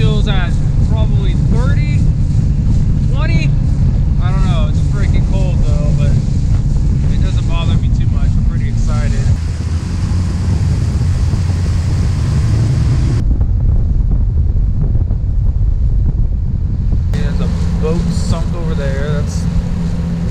chill's at probably 30, 20. I don't know, it's freaking cold though, but it doesn't bother me too much. I'm pretty excited. There's a boat sunk over there. That's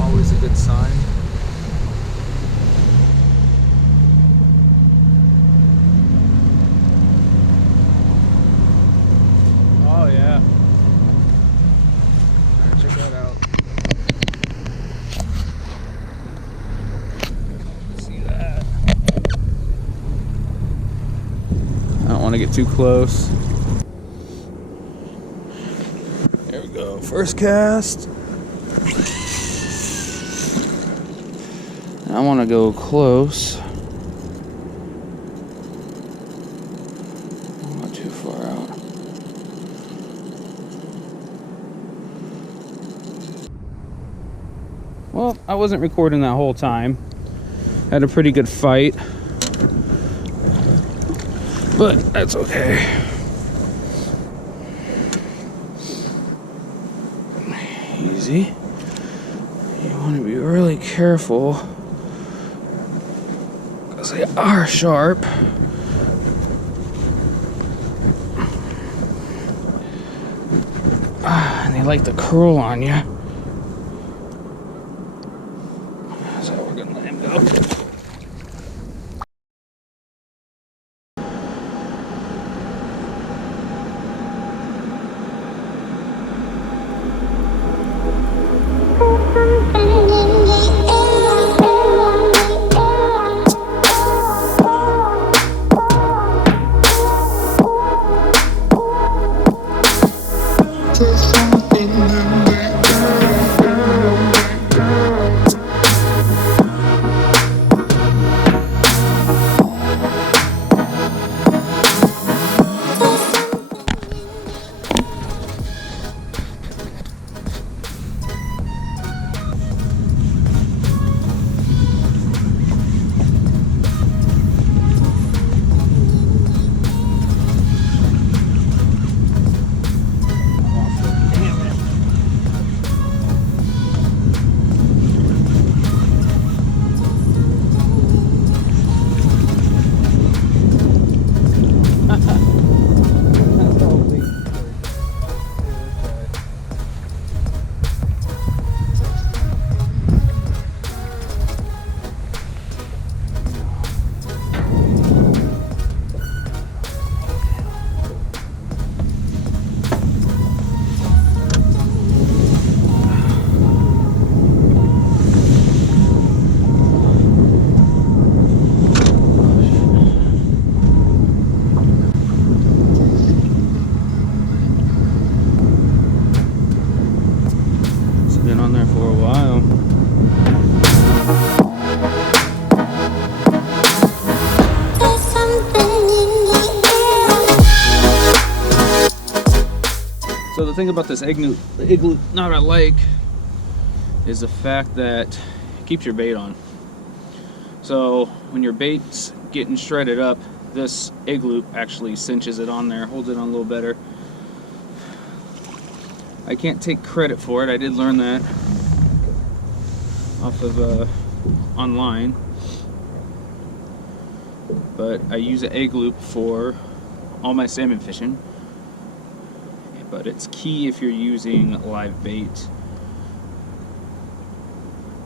always a good sign. Oh yeah. Alright, check that out. See that? I don't want to get too close. There we go. First cast. I want to go close. Not too far out. Well, I wasn't recording that whole time. Had a pretty good fight. But that's okay. Easy. You want to be really careful. Because they are sharp. And they like to curl on you. So we're going to let him go. So the thing about this igloo knot I like is the fact that it keeps your bait on. So when your bait's getting shredded up, this igloo actually cinches it on there, holds it on a little better. I can't take credit for it. I did learn that off of online, but I use an egg loop for all my salmon fishing. But it's key if you're using live bait,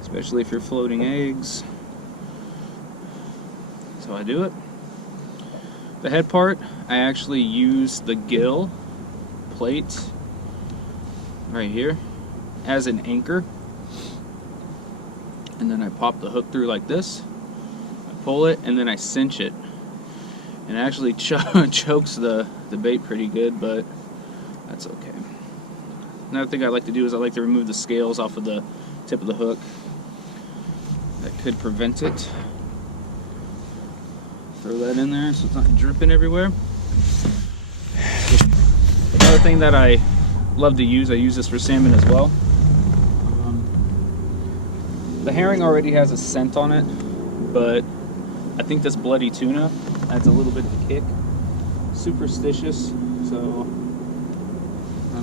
especially if you're floating eggs. So I do it. The head part, I actually use the gill plate right here as an anchor, and then I pop the hook through like this, I pull it, and then I cinch it, and it actually chokes the bait pretty good, but that's okay. Another thing I like to do is I like to remove the scales off of the tip of the hook. That could prevent it. Throw that in there so it's not dripping everywhere. Another thing that I love to use, I use this for salmon as well. The herring already has a scent on it, but I think this bloody tuna adds a little bit of kick. Superstitious, so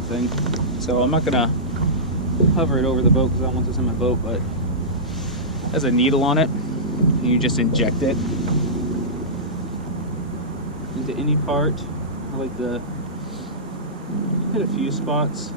thing. So I'm not gonna hover it over the boat because I don't want this in my boat, but it has a needle on it. You just inject it into any part. I like to hit a few spots.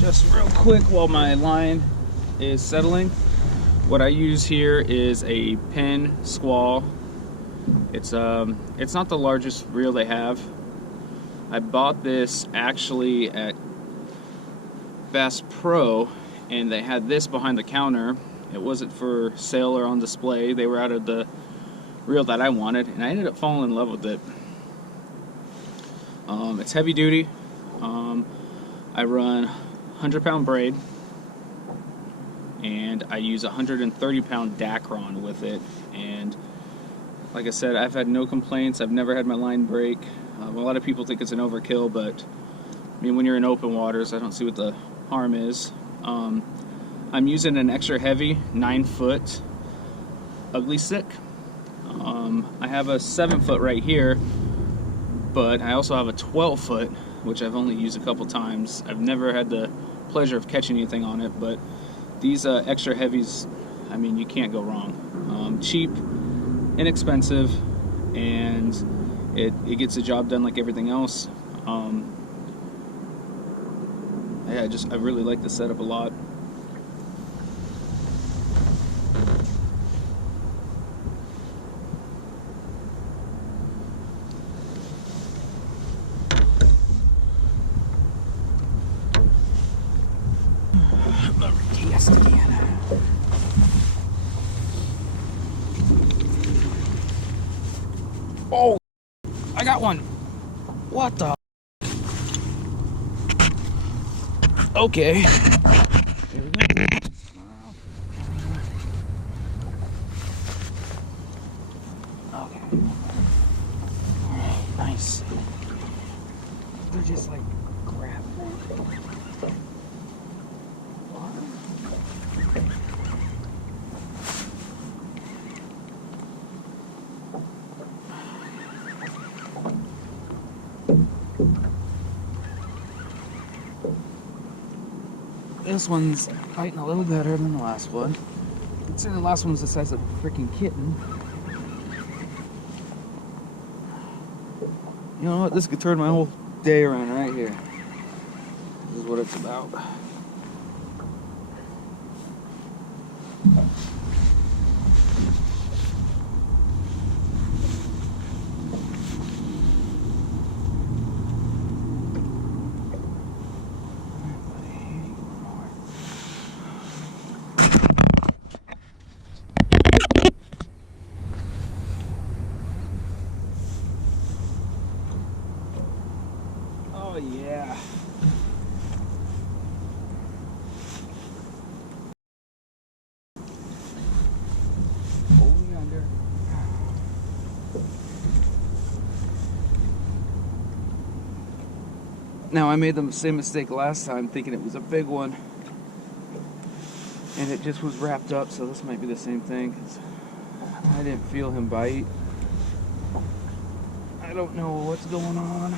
Just real quick while my line is settling, what I use here is a Penn Squall. It's not the largest reel they have. I bought this actually at Bass Pro, and they had this behind the counter. It wasn't for sale or on display. They were out of the reel that I wanted, and I ended up falling in love with it. It's heavy duty. I run 100-pound braid, and I use a 130-pound Dacron with it. And like I said, I've had no complaints. I've never had my line break. A lot of people think it's an overkill, but I mean, when you're in open waters, I don't see what the harm is. I'm using an extra heavy 9-foot Ugly Stick. I have a 7-foot right here, but I also have a 12-foot, which I've only used a couple times. I've never had the pleasure of catching anything on it, but these extra heavies, I mean, you can't go wrong. Cheap, inexpensive, and it gets the job done like everything else. Yeah, I really like the setup a lot. Yes, again. Oh, I got one. What the? Okay. Here we go. Okay. Alright, nice. They're just like grabbing. This one's fighting a little better than the last one. Considering the last one was the size of a freaking kitten. You know what? This could turn my whole day around right here. This is what it's about. Oh yeah. Holding under. Now I made the same mistake last time, thinking it was a big one, and it just was wrapped up. So this might be the same thing, 'cause I didn't feel him bite. I don't know what's going on.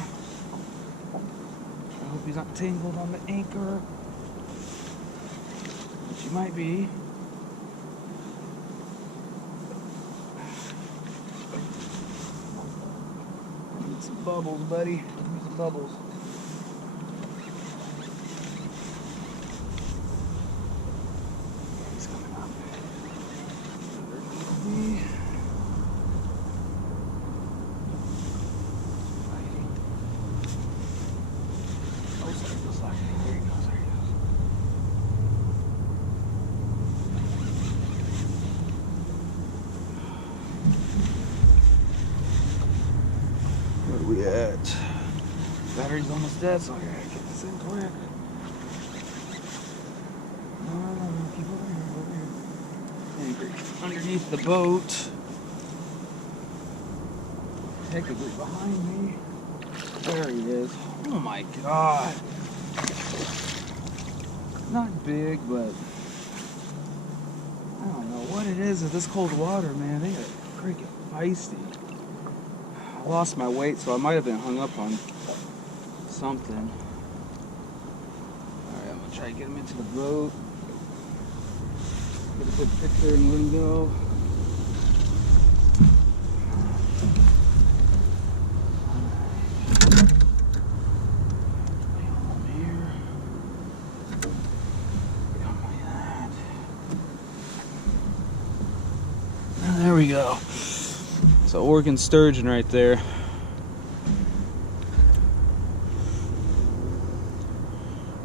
I hope he's not tangled on the anchor, which he might be. Need some bubbles, buddy. Need some bubbles. He's coming up. Underneath me. Where are we at? Battery's almost dead, so I gotta get this in quick. No, keep over here, over here. underneath the boat. Technically behind me. There he is. Oh my god. Not big, but I don't know what it is with this cold water, man. They are freaking feisty. I lost my weight, so I might have been hung up on something. Alright, I'm gonna try to get him into the boat. Get a good picture and let him go. There we go. So Oregon sturgeon right there.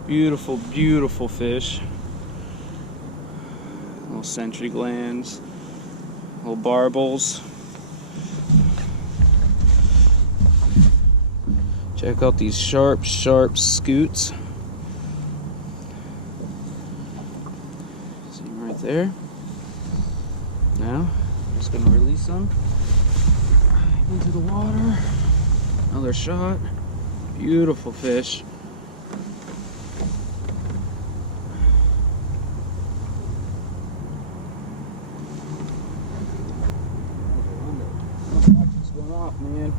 Beautiful, beautiful fish. Little sentry glands, little barbels. Check out these sharp, sharp scoots. See him right there. Now, I'm just gonna release them into the water. Another shot. Beautiful fish. What's going off, man?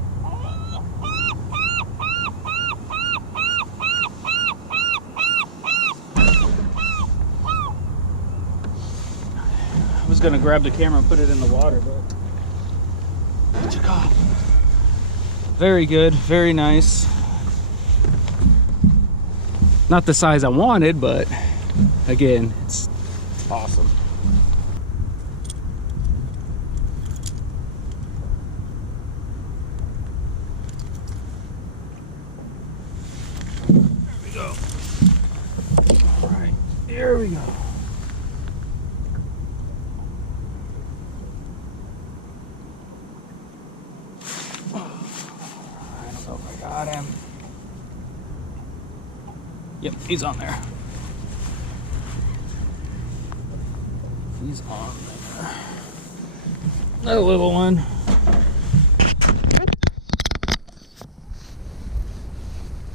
I was gonna grab the camera and put it in the water, but it took off. Very good, very nice. Not the size I wanted, but again, it's awesome. There we go. All right, here we go. Got him. Yep, he's on there. He's on there. Another little one.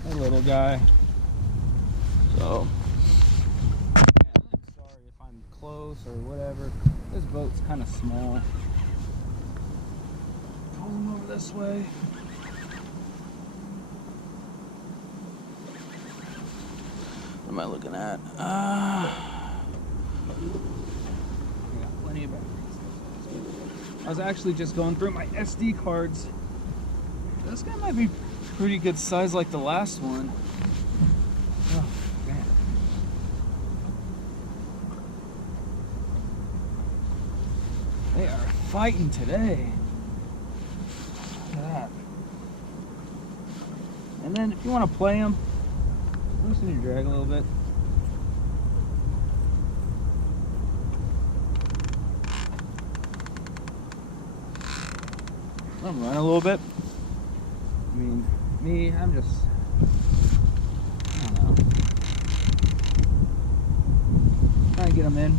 A little guy. So, yeah, I'm sorry if I'm close or whatever. This boat's kind of small. Pull him over this way. What am I looking at? I got plenty of batteries. I was actually just going through my SD cards. This guy might be pretty good size like the last one. Oh, man. They are fighting today. Look at that. And then if you want to play them, loosen your drag a little bit. Let them run a little bit. I mean, me, I'm just, I don't know. Trying to get them in.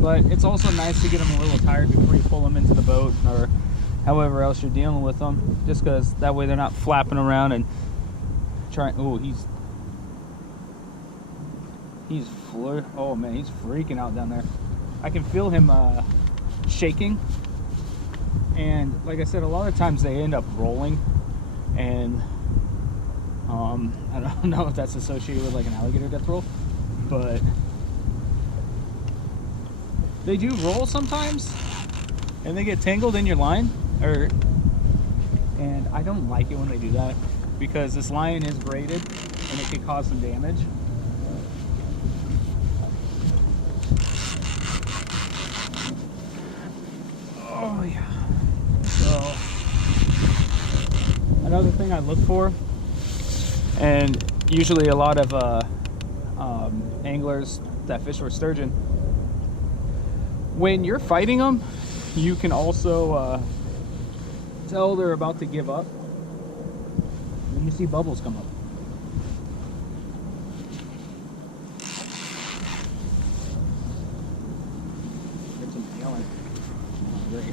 But it's also nice to get them a little tired before you pull them into the boat or however else you're dealing with them, just because that way they're not flapping around and trying. Oh, oh man, he's freaking out down there. I can feel him shaking, and like I said, a lot of times they end up rolling, and I don't know if that's associated with like an alligator death roll, but they do roll sometimes, and they get tangled in your line. And I don't like it when they do that, because this line is braided and it could cause some damage. Oh yeah. So another thing I look for, and usually a lot of anglers that fish for sturgeon, when you're fighting them, you can also tell they're about to give up when you see bubbles come up.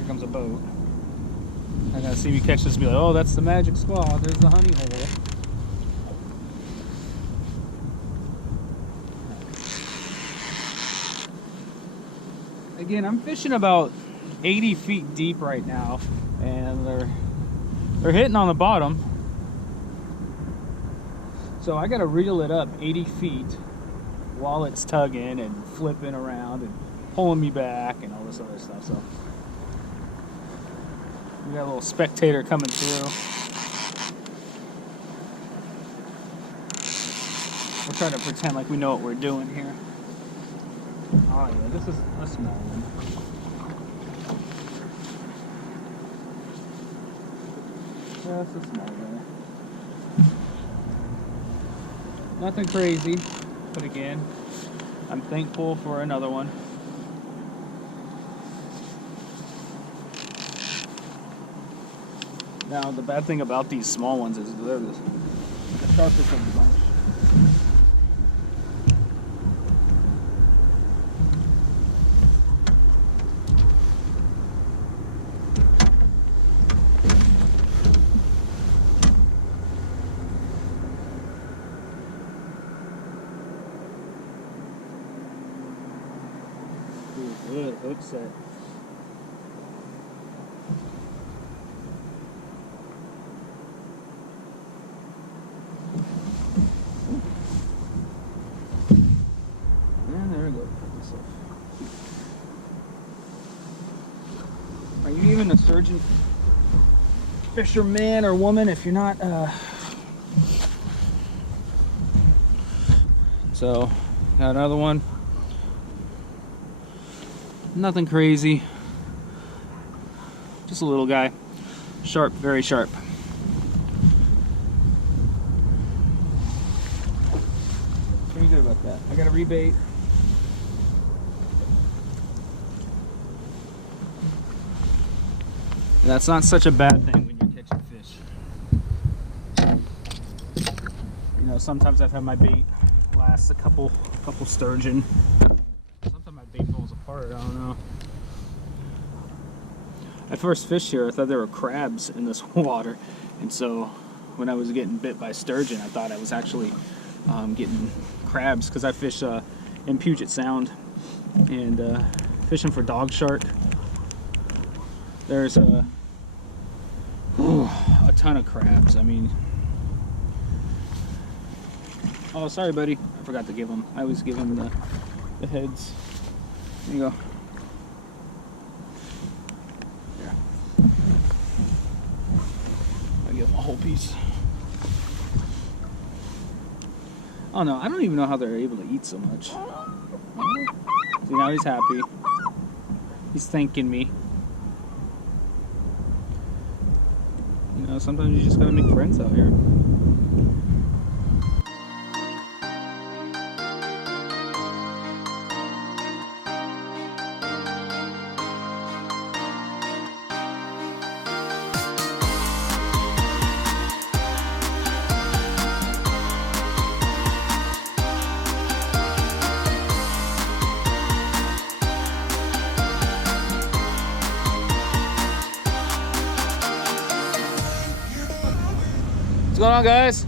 Here comes a boat. They're gonna see me catch this and be like, oh, that's the magic spot. There's the honey hole. Again, I'm fishing about 80 feet deep right now, and they're hitting on the bottom. So I gotta reel it up 80 feet while it's tugging and flipping around and pulling me back and all this other stuff. So we got a little spectator coming through. We're trying to pretend like we know what we're doing here. Oh yeah, this is a small one. Yeah, it's a small one. Nothing crazy, but again, I'm thankful for another one. Now, the bad thing about these small ones is they're the sharpest of the bunch. Good hook set. And there we go. Are you even a sturgeon fisherman or woman if you're not? So, got another one. Nothing crazy, just a little guy. Sharp, very sharp. Pretty good about that. I got a rebait. And that's not such a bad thing when you're catching fish. You know, sometimes I've had my bait last a couple sturgeon. Bait falls apart, I don't know. I first fished here, I thought there were crabs in this water, and so when I was getting bit by sturgeon, I thought I was actually getting crabs, because I fish in Puget Sound and fishing for dog shark. There's a ton of crabs. I mean, oh, sorry buddy, I forgot to give him. I always give him the heads. There you go. Here. I'll give him a whole piece. Oh no, I don't even know how they're able to eat so much. See, now he's happy. He's thanking me. You know, sometimes you just gotta make friends out here. What's going on, guys?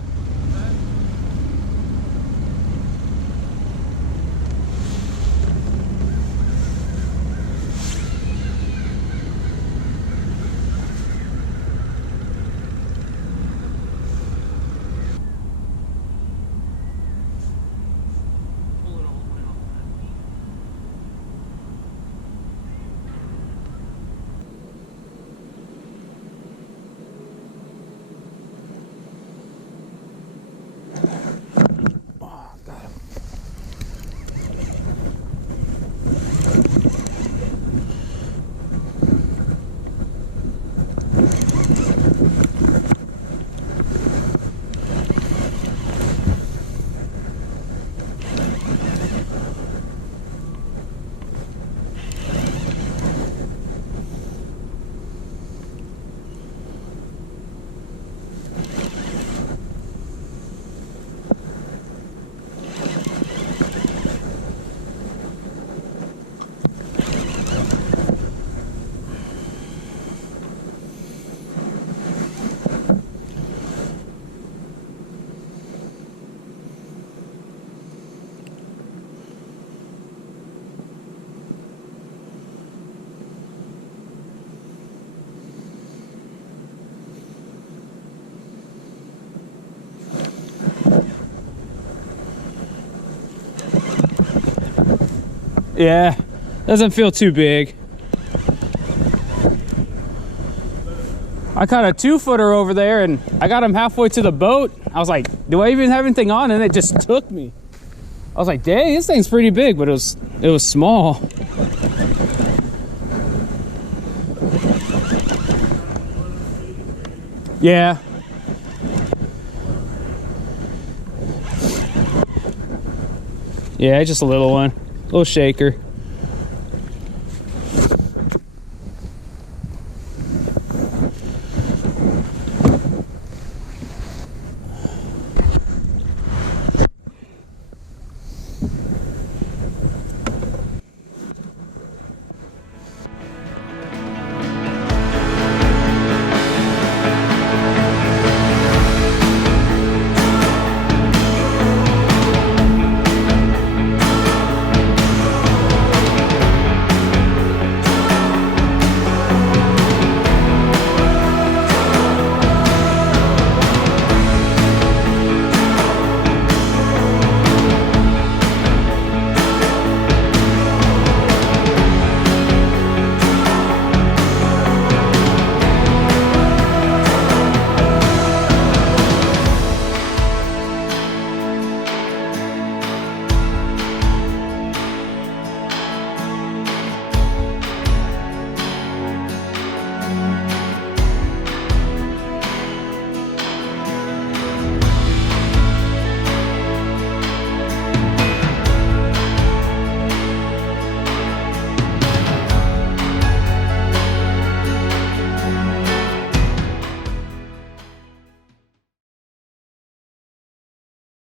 Yeah, doesn't feel too big. I caught a 2-footer over there and I got him halfway to the boat. I was like, do I even have anything on? And it just took me. I was like, dang, this thing's pretty big, but it was small. Yeah. Yeah, just a little one. Little shaker.